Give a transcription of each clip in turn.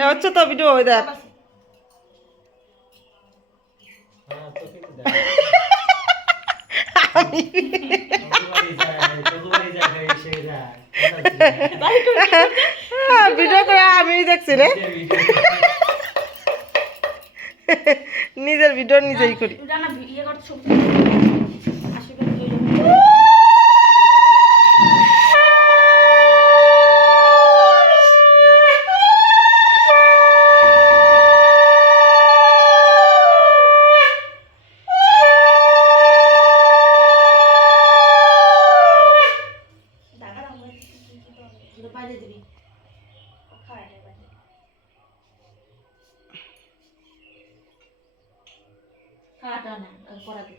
এ হচ্ছে তো ভিডিও ওই দেখ। হ্যাঁ ভিডিও করে আমি দেখছি রে। নিজের ভিডিও নিজেই করি। কাটা না দে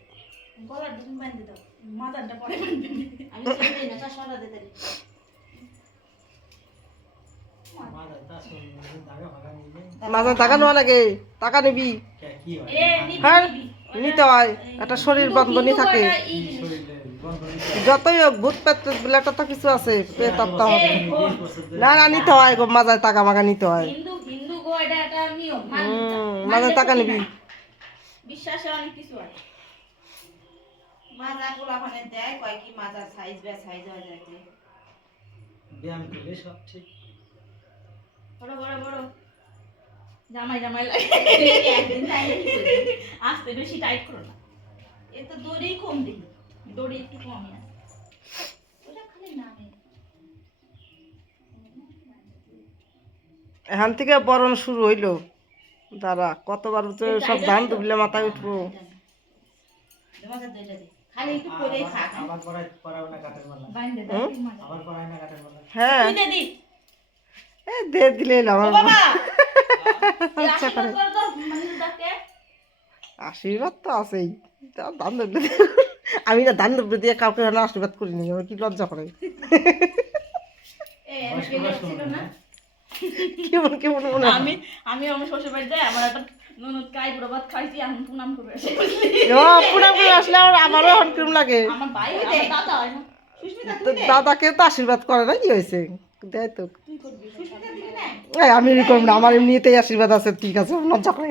গলার দাও মাথাটা পরে বাঁধবে আমি না তা মাঝে টাকা নেওয়া লাগে টাকা নিবি। কে কি হয়? এ নিবি হ্যাঁ নিতে হয় একটা শরীর বন্ধনী থাকে। যতই ভূত পেত একটা তো কিছু আছে পেত আত্মা হবে। না না নিতে হয় গো মাজায় টাকা মাগা নিতে হয়। হিন্দু হিন্দু গো এটা একটা নিয়ম মানতে হুম, হয়। মাঝে মানলে টাকা নিবি। বিশ্বাসে অনেক কিছু আছে মাজা গুলা ওখানে দেয় কয় কি মাজার সাইজ বা সাইজ হয়ে যায়। ব্যায়াম করলে সব ঠিক। বড় বড় বড়। জামাই জামাই লাগে। একদিন করবি? আস্তে বেশি টাইট করো না। এ তো দড়ি কম দিই। দড়ি একটু কমই আছে। ওটা খালি নামে। এখান থেকে বরণ শুরু হইল। দাঁড়া কতবার তো সব ধান ডুবলে মাথায় উঠবো হ্যাঁ দে এ দে দিলে আমার ও বাবা এই আচ্ছা আশীর্বাদ তো আছেই ধান আমি না ধান ডুবলে দিয়ে কাউকে না আশীর্বাদ করিনি আমার কি লজ্জা করে কেমন কেমন মনে আমি আমি আমার শ্বশুর বাড়ি যাই আমার একটা ননদ কাই খাইছি আমি প্রণাম করে আসি ও পুরা করে আসলে আমার আমারও কিরম লাগে। আমার ভাই আমার দাদা তো দাদাকে তো আশীর্বাদ করে না কি হয়েছে? দেয় তো। তুই করবি সুস্মিতা দিবি না। এই আমি এরকম না আমার এমনিতেই আশীর্বাদ আছে ঠিক আছে লজ্জা করে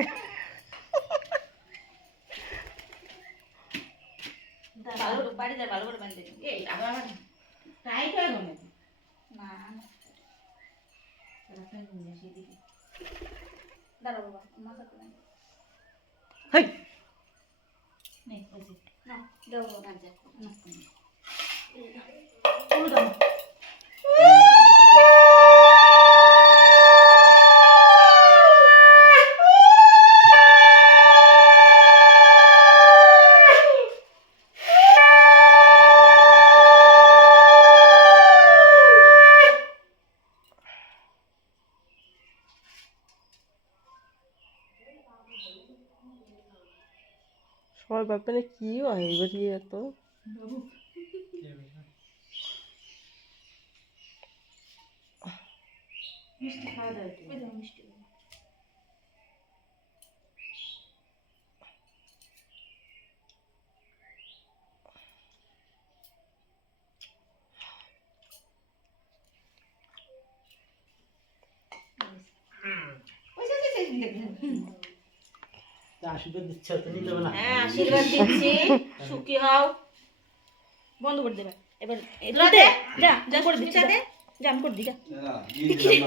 ভালো বাড়ি যায় ভালো করে বান্ধে এই আবার টাইট গেল না। দাঁড়া বাবা মাথা করে নে দাও বাবা না সবাই ব্যাপারে কি হয়? এবার এত। মিষ্টি খাওয়া দাও। মিষ্টি যে, ওই যে, ওই যে, দেখুন। তা আশীর্বাদ দিচ্ছে তো নিতে হবে না। হ্যাঁ আশীর্বাদ দিচ্ছি। সুখী হও। বন্ধ করে দেবে। এবার দে। যা যা করে দিচ্ছি যা। দে। যা করে দিই